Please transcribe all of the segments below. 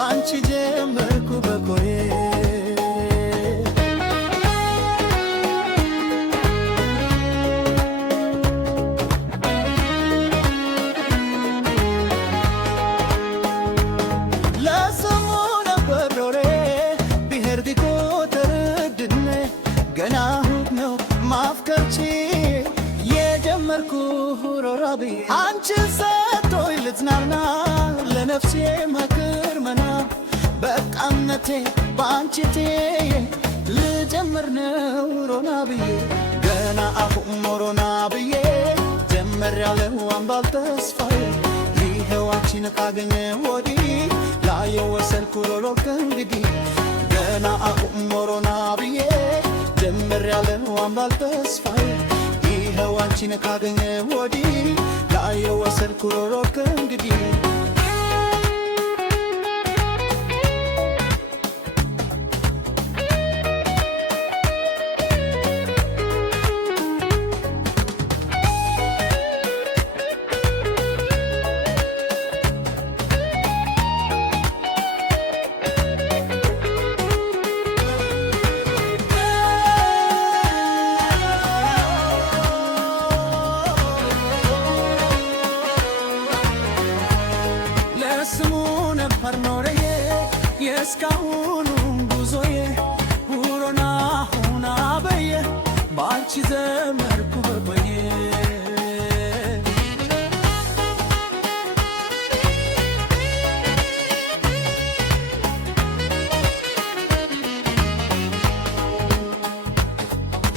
ባንቺ ጀመርኩ በኮዬ ለስሙ ነበር ኖሬ ብሄር ዲኮ ተረድኔ ገና እሁድ ነው ማፍቀርቺ የጀመርኩ ሮራቢ አንቺን ሰጥቶኝ ልጽናና ለነፍሴ መክርመና በቃነቴ ባንቺቴ ልጀምር ነው ሮና ብዬ ገና አሁን ሮና ብዬ ጀመርያለሁ አምባል ተስፋዬ ይኸው አንቺን ካገኘ ወዲህ ላየው ወሰንኩ ሮሮ ከእንግዲህ ገና አሁን ሮና ብዬ ጀመርያለሁ አምባል ተስፋዬ ይኸው አንቺን ካገኘ ወዲህ ላየው ወሰንኩ ሮሮ ከእንግዲህ ስሙ ነበር ኖሬዬ የእስካሁኑ ጉዞዬ ሁሮና ሁና በየ ባንቺ ዘመርኩ በቆየ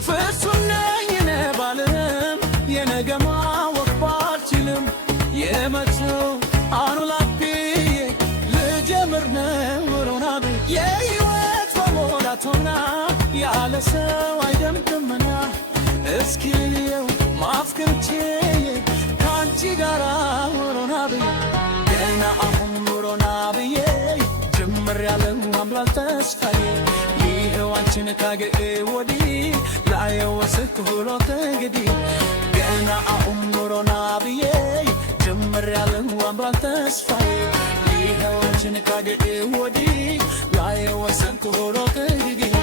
ፍጹም ነኝ እኔ ባልም የነገማ ወቅ ባልችልም የመጪው አኑላቢ ልጀምር ነው ሮና የሕይወት በሞላቶና ያለ ሰው አይደምቅምና እስኪ ልየው ማፍቀርቼ ከአንቺ ጋራ ሮና ብዬ ገና አሁን ሮና ብዬ ጀምሬያለሁ አምላክ ተስፋዬ ይኸው አንቺን ካገኘ ወዲህ ላየው ወሰንኩ ሮሮ ከእንግዲህ ገና አሁን ሮና ብዬ ጀምሬያለሁ አምላክ ተስፋዬ ይኸው አንቺን ካገኘ ወዲህ ላየው ወሰንኩ ሮሮ ከእንግዲህ